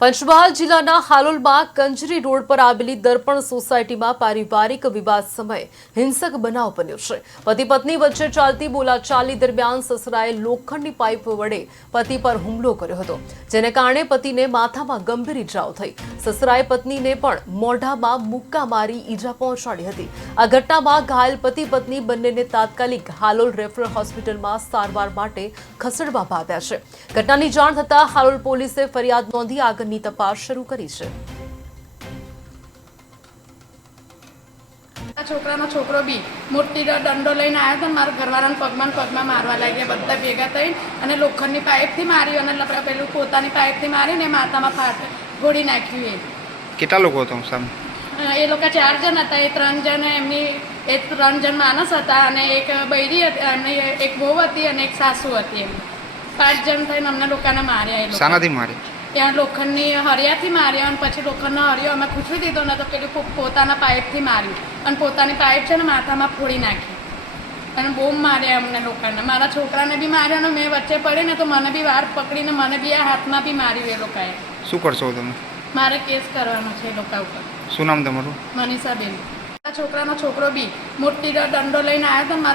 પંચમહાલ જિલ્લાના હાલોલમાં કંજરી રોડ પર આવેલી દર્પણ સોસાયટીમાં પારિવારિક વિવાદ સમયે હિંસક બનાવ બન્યો છે। પતિ પત્ની વચ્ચે ચાલતી બોલાચાલી દરમિયાન સસરાએ લોખંડની પાઇપ વડે પતિ પર હુમલો કર્યો હતો, જેને કારણે પતિને માથામાં ગંભીર ઈજાઓ થઈ। સસરાએ પત્નીને પણ મોઢામાં મુક્કા મારી ઈજા પહોંચાડી હતી। આ ઘટનામાં ઘાયલ પતિ પત્ની બંનેને તાત્કાલિક હાલોલ રેફરલ હોસ્પિટલમાં સારવાર માટે ખસેડવામાં આવ્યા છે। ઘટનાની જાણ થતાં હાલોલ પોલીસે ફરિયાદ નોંધી આગળની તપાસ શરૂ કરી છે। છોકરાનો છોકરો બી મોટી દંડો લઈને આવ્યો તો મારા ઘરવાળાને પગમાં મારવા લાગ્યા, બધા ભેગા થઈ અને લોખંડની પાઇપથી મારી અને પેલું પોતાની પાઇપથી મારીને માથામાં ગોળી નાખ્યું। કેટલા લોકો હતા સામે? એ લોકો 4 જણ હતા। એ 3 જણ એમની 3 જણ માણસ હતા અને એક બૈરી હતી, એમની એક વહુ હતી અને એક સાસુ હતી। એમ 5 જણ થઈને અમને લોકોને માર્યા। એ લોકો શાનાથી મારી? ત્યાં લોખંડની હરિયાથી માર્યા અને પછી લોખંડનો હરિયો અમે ખૂંચવી દીધો ને તો પેલું પોતાના પાઇપથી માર્યું અને પોતાની પાઇપ છે ને માથામાં ફોડી નાખી અને બહુ માર્યા અમને લોકોને। મારા છોકરાને બી માર્યો ને મેં વચ્ચે પડીને તો મને બી વાર પકડીને મને બી આ હાથમાં બી માર્યું। એ લોકોએ શું કરશો તમે? મારે કેસ કરવાનો છે એ લોકો ઉપર। શું નામ તમારું? મનીષાબેન। છોકરાનો છોકરો બી મોટી દંડો લઈને આવ્યો તો